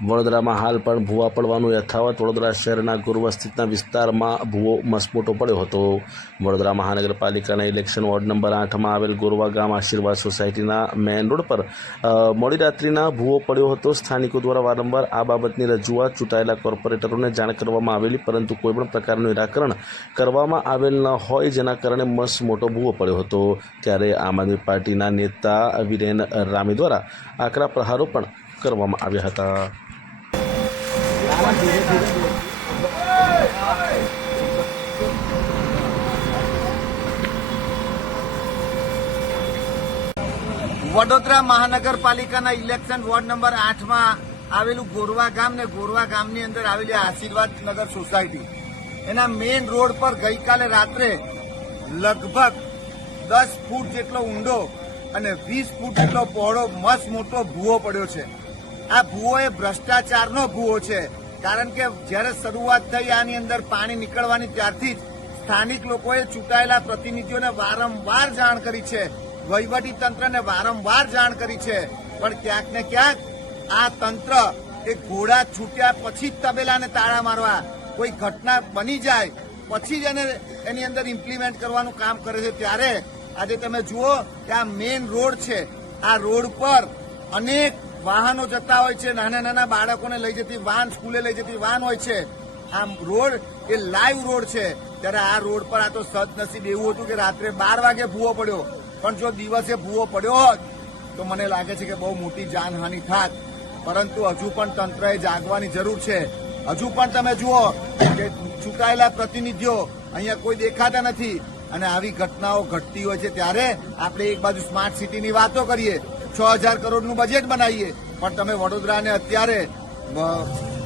વડોદરામાં હાલ પણ ભૂવા પડવાનું યથાવત. વડોદરા શહેરના ગુરવા સ્થિતના વિસ્તારમાં ભૂવો મસમોટો પડ્યો હતો. વડોદરા મહાનગરપાલિકાના ઇલેક્શન વોર્ડ નંબર આઠમાં આવેલ ગોરવા ગામ આશીર્વાદ સોસાયટીના મેઇન રોડ પર મોડી રાત્રિના ભૂવો પડ્યો હતો. સ્થાનિકો દ્વારા વારંવાર આ બાબતની રજૂઆત ચૂંટાયેલા કોર્પોરેટરોને જાણ કરવામાં આવેલી, પરંતુ કોઈપણ પ્રકારનું નિરાકરણ કરવામાં આવેલ ન હોય જેના કારણે મસ મોટો ભૂવો પડ્યો હતો. ત્યારે આમ આદમી પાર્ટીના નેતા વિરેન રામી દ્વારા આકરા પ્રહારો પણ કરવામાં આવ્યા હતા. વડોદરા મહાનગરપાલિકાના ઇલેક્શન વોર્ડ નંબર આઠમાં આવેલું ગોરવા ગામ ને ગોરવા ગામની અંદર આવેલી આશીર્વાદ નગર સોસાયટી. એના મેઇન રોડ પર ગઈકાલે રાત્રે લગભગ દસ ફૂટ જેટલો ઊંડો અને વીસ ફૂટ જેટલો પહોળો મસ્ત મોટો ભૂવો પડ્યો છે. આ ભૂવો એ ભ્રષ્ટાચારનો ભૂવો છે. કારણ કે જ્યારે શરૂઆત થઈ આની અંદર પાણી નીકળવાની, ત્યારથી જ સ્થાનિક લોકોએ ચૂંટાયેલા પ્રતિનિધિઓને વારંવાર જાણ કરી છે. વહીવટી તંત્રને વારંવાર જાણ કરી છે. પણ ક્યાંક ને ક્યાંક આ તંત્ર એ ઘોડા છૂટ્યા પછી જ તબેલાને તાળા મારવા, કોઈ ઘટના બની જાય, પછી જ એને એની અંદર ઇમ્પ્લિમેન્ટ કરવાનું કામ કરે છે. ત્યારે આજે તમે જુઓ કે આ મેઇન રોડ છે. આ રોડ પર અનેક વાહનો જતા હોય છે, નાના નાના બાળકોને લઈ જતી વાન, સ્કૂલે લઈ જતી વાન હોય છે. આ રોડ એ લાઈવ રોડ છે. ત્યારે આ રોડ પર આ તો સદનસીબ એવું હતું કે રાત્રે બાર વાગે ભૂવો પડ્યો. પણ જો દિવસે ભૂવો પડ્યો હોત, તો મને લાગે છે કે બહુ મોટી જાનહાનિ થાત. પરંતુ હજુ પણ તંત્રએ જાગવાની જરૂર છે. હજુ પણ તમે જુઓ કે ચૂંટાયેલા પ્રતિનિધિઓ અહીંયા કોઈ દેખાતા નથી. અને આવી ઘટનાઓ ઘટતી હોય છે, ત્યારે આપણે એક બાજુ સ્માર્ટ સિટીની વાતો કરીએ. છ હજાર કરોડનું બજેટ બનાવીએ. પણ તમે વડોદરાને અત્યારે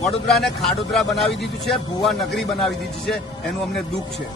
વડોદરાને ખાડોદરા બનાવી દીધું છે, ભુવા નગરી બનાવી દીધી છે, એનું અમને દુઃખ છે.